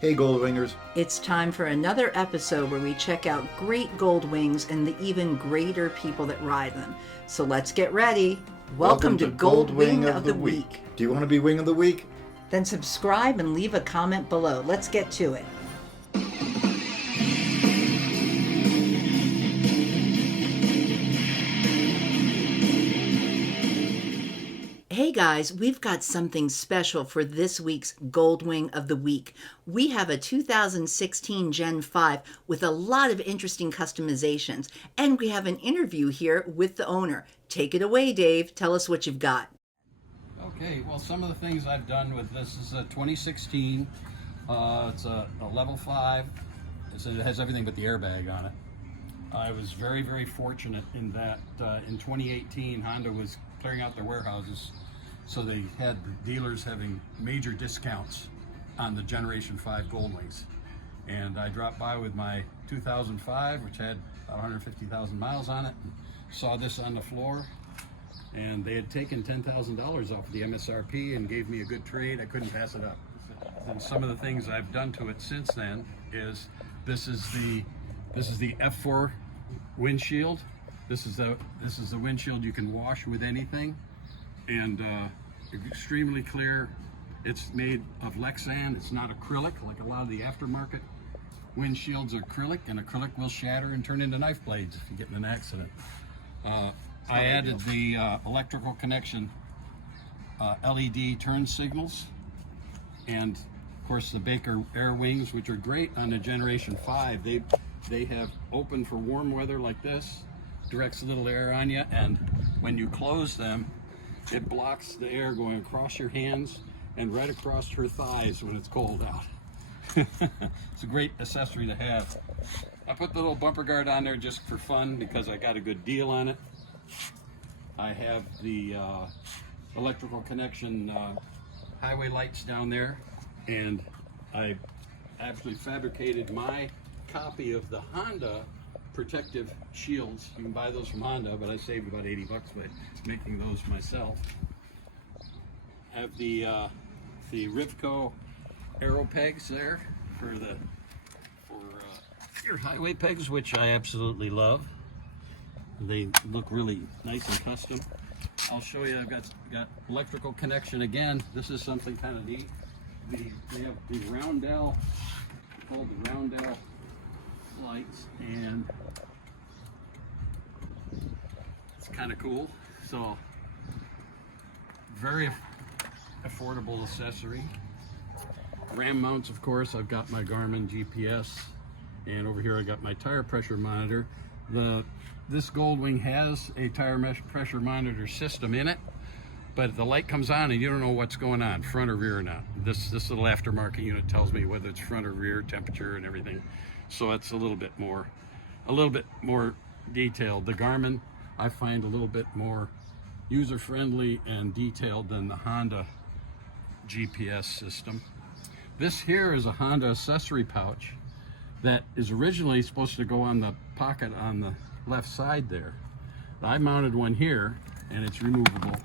Hey Goldwingers. It's time for another episode where we check out great Goldwings and the even greater people that ride them. So let's get ready. Welcome to Goldwing of the Week. Do you want to be Wing of the Week? Then subscribe and leave a comment below. Let's get to it. Hey guys, we've got something special for this week's Goldwing of the Week. We have a 2016 Gen 5 with a lot of interesting customizations, and we have an interview here with the owner. Take it away, Dave. Tell us what you've got. Okay, well, some of the things I've done with this is a 2016. It's a level 5. It has everything but the airbag on it. I was very, very fortunate in that in 2018, Honda was clearing out their warehouses. So they had the dealers having major discounts on the Generation 5 Goldwings. And I dropped by with my 2005, which had about 150,000 miles on it, and saw this on the floor. And they had taken $10,000 off the MSRP and gave me a good trade. I couldn't pass it up. And some of the things I've done to it since then is this is the F4 windshield. This is the windshield you can wash with anything, and extremely clear. It's made of Lexan. It's not acrylic like a lot of the aftermarket windshields are acrylic, and acrylic will shatter and turn into knife blades if you get in an accident. I added the electrical connection LED turn signals, and of course the Baker air wings, which are great on the Generation 5. They have open for warm weather like this, directs a little air on you, and when you close them, it blocks the air going across your hands and right across her thighs when it's cold out. It's a great accessory to have. I put the little bumper guard on there just for fun because I got a good deal on it. I have the electrical connection highway lights down there, and I actually fabricated my copy of the Honda protective shields. You can buy those from Honda, but I saved about 80 bucks by making those myself. I have the Rivco aero pegs there for your highway pegs, which I absolutely love. They look really nice and custom. I'll show you. I've got electrical connection again. This is something kind of neat. They have the roundel, called the roundel lights, and it's kind of cool. So very affordable accessory. Ram mounts, of course. I've got my Garmin GPS, and over here I got my tire pressure monitor. This Goldwing has a tire pressure monitor system in it, but the light comes on and you don't know what's going on, front or rear or not. This little aftermarket unit tells me whether it's front or rear, temperature and everything. So it's a little bit more detailed. The Garmin I find a little bit more user-friendly and detailed than the Honda GPS system. This here is a Honda accessory pouch that is originally supposed to go on the pocket on the left side there. I mounted one here and it's removable.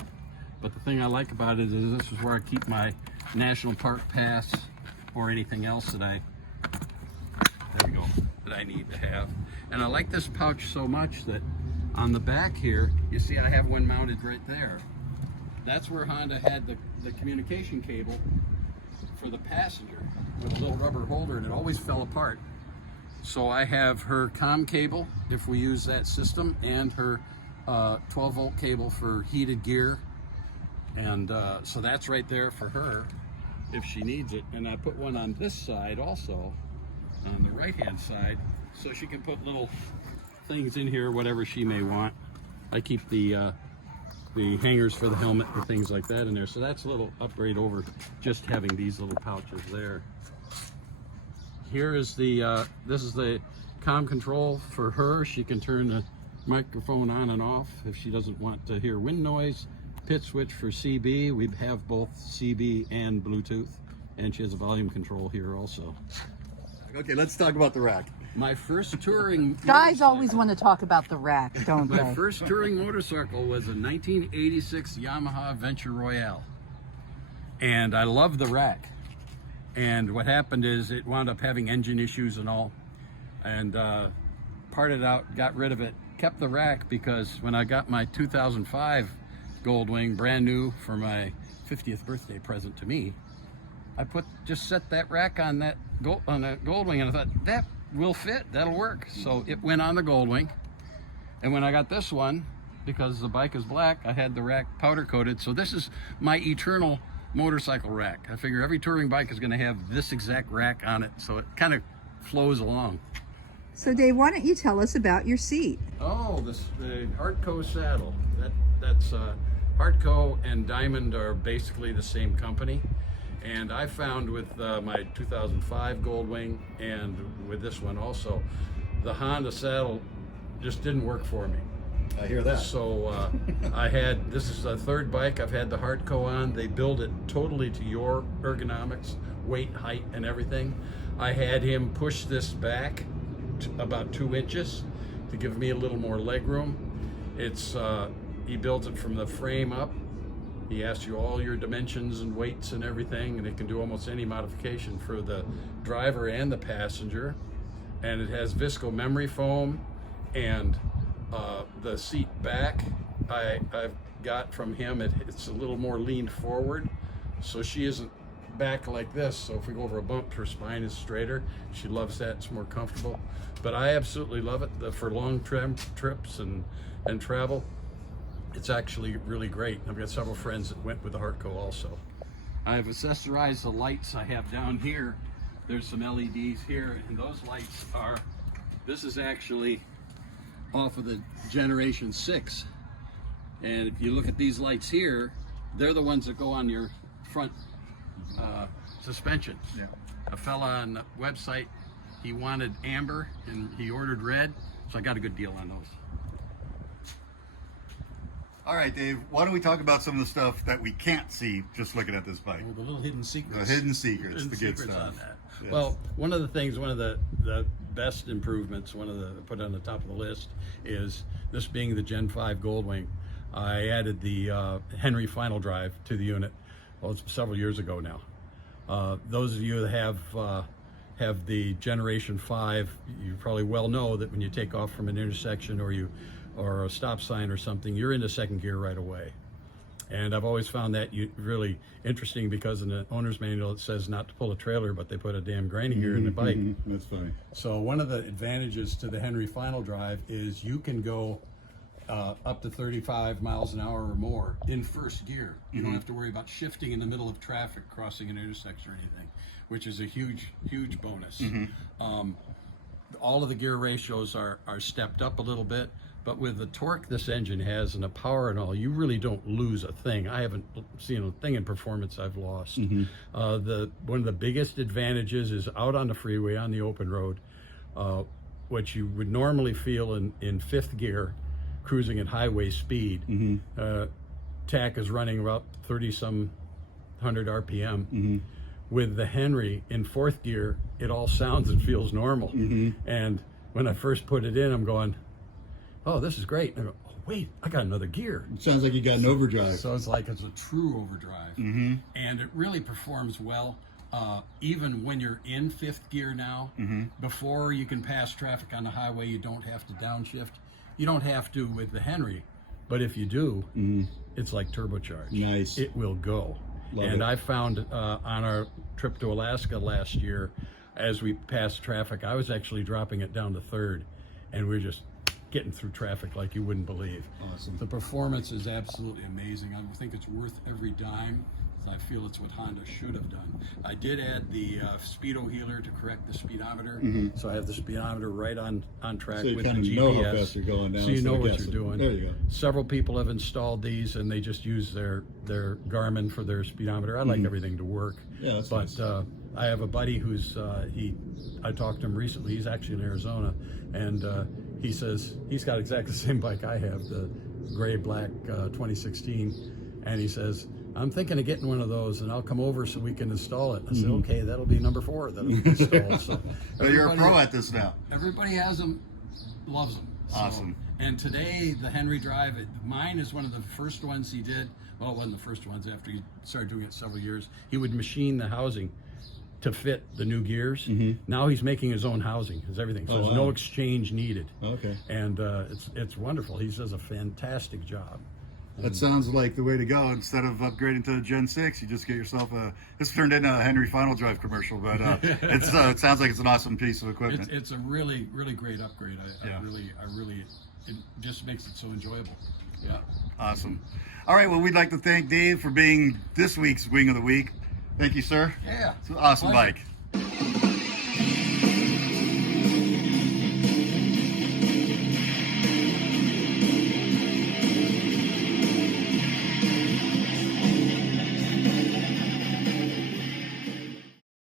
But the thing I like about it is this is where I keep my National Park Pass or anything else that I need to have. And I like this pouch so much that on the back here, you see I have one mounted right there. That's where Honda had the communication cable for the passenger with a little rubber holder, and it always fell apart. So I have her COM cable if we use that system, and her 12-volt cable for heated gear. And so that's right there for her if she needs it. And I put one on this side also, on the right-hand side, so she can put little things in here, whatever she may want. I keep the hangers for the helmet and things like that in there. So that's a little upgrade over just having these little pouches there. Here is this is the comm control for her. She can turn the microphone on and off if she doesn't want to hear wind noise. Pit switch for CB. We have both CB and Bluetooth, and she has a volume control here also. Okay, let's talk about the rack. My first touring Guys always want to talk about the rack, don't they? My first touring motorcycle was a 1986 Yamaha Venture Royale, and I love the rack. And what happened is it wound up having engine issues and all, and parted out, got rid of it, kept the rack, because when I got my 2005 Goldwing, brand new, for my 50th birthday present to me, I just set that rack on that Goldwing, and I thought, that will fit, that'll work. So it went on the Goldwing. And when I got this one, because the bike is black, I had the rack powder coated. So this is my eternal motorcycle rack. I figure every touring bike is going to have this exact rack on it, so it kind of flows along. So Dave, why don't you tell us about your seat? Oh, the Hartco saddle. That's Hartco and Diamond are basically the same company. And I found with my 2005 Goldwing and with this one also, the Honda saddle just didn't work for me. I hear that. So this is the third bike I've had the Hartco on. They build it totally to your ergonomics, weight, height, and everything. I had him push this back about 2 inches to give me a little more leg room. He builds it from the frame up. He asks you all your dimensions and weights and everything, and it can do almost any modification for the driver and the passenger. And it has visco memory foam, and the seat back I've got from him, it's a little more leaned forward, so she isn't back like this. So if we go over a bump, her spine is straighter. She loves that, it's more comfortable. But I absolutely love it for long trips and travel. It's actually really great. I've got several friends that went with the Hartco also. I've accessorized the lights I have down here. There's some LEDs here, and those lights this is actually off of the Generation 6. And if you look at these lights here, they're the ones that go on your front suspension. Yeah. A fella on the website, he wanted amber and he ordered red, so I got a good deal on those. All right, Dave, why don't we talk about some of the stuff that we can't see just looking at this bike? Oh, the little hidden secrets. The hidden secrets, the good secrets stuff. on that. Yes. Well, one of the best improvements, put on the top of the list, is this being the Gen 5 Goldwing. I added the Henry final drive to the unit, well, it's several years ago now. Those of you that have the Generation 5, you probably well know that when you take off from an intersection or a stop sign or something, you're into second gear right away. And I've always found that really interesting, because in the owner's manual it says not to pull a trailer, but they put a damn granny gear in the bike. That's funny. So one of the advantages to the Henry final drive is you can go up to 35 miles an hour or more in first gear. You don't have to worry about shifting in the middle of traffic, crossing an intersection or anything, which is a huge bonus. All of the gear ratios are stepped up a little bit, but with the torque this engine has and the power and all, you really don't lose a thing. I haven't seen a thing in performance I've lost. One of the biggest advantages is out on the freeway, on the open road, what you would normally feel in fifth gear, cruising at highway speed. TAC is running about 30-some hundred RPM. With the Henry in fourth gear, it all sounds and feels normal. And when I first put it in, I'm going, oh, this is great. And I go, oh, wait, I got another gear. It sounds like you got an overdrive. So it's like it's a true overdrive. And it really performs well. Even when you're in fifth gear now, before you can pass traffic on the highway, you don't have to downshift. You don't have to with the Henry, but if you do, it's like turbocharged. Nice. It will go. Love and it. I found on our trip to Alaska last year, as we passed traffic, I was actually dropping it down to third, and we were just getting through traffic like you wouldn't believe. Awesome. The performance is absolutely amazing. I think it's worth every dime. I feel it's what Honda should have done. I did add the speedo healer to correct the speedometer, so I have the speedometer right on track So you with the kind of GPS. know how fast you're going now. So you know instead of what guessing. you're doing. There you go. Several people have installed these, and they just use their Garmin for their speedometer. I like everything to work. Yeah, that's but nice. I have a buddy who's I talked to him recently. He's actually in Arizona, and he says he's got exactly the same bike I have, the gray black 2016, and he says, I'm thinking of getting one of those, and I'll come over so we can install it. I said, okay, that'll be number 4 that'll be installed. So So you're a everybody- pro at this now. Everybody has them, loves them. So, Awesome. and today, the Henry Drive, mine is one of the first ones he did. Well, it wasn't the first ones. After he started doing it several years, he would machine the housing to fit the new gears. Now he's making his own housing, his everything. So there's no exchange needed. Okay. And it's wonderful. He does a fantastic job. That sounds like the way to go. Instead of upgrading to Gen 6, you just get yourself a. This turned into a Henry Final Drive commercial, but it's it sounds like it's an awesome piece of equipment. It's a really, really great upgrade. I really, it just makes it so enjoyable. Yeah. Awesome. All right. Well, we'd like to thank Dave for being this week's Wing of the Week. Thank you, sir. Yeah. It's an awesome Pleasure. bike.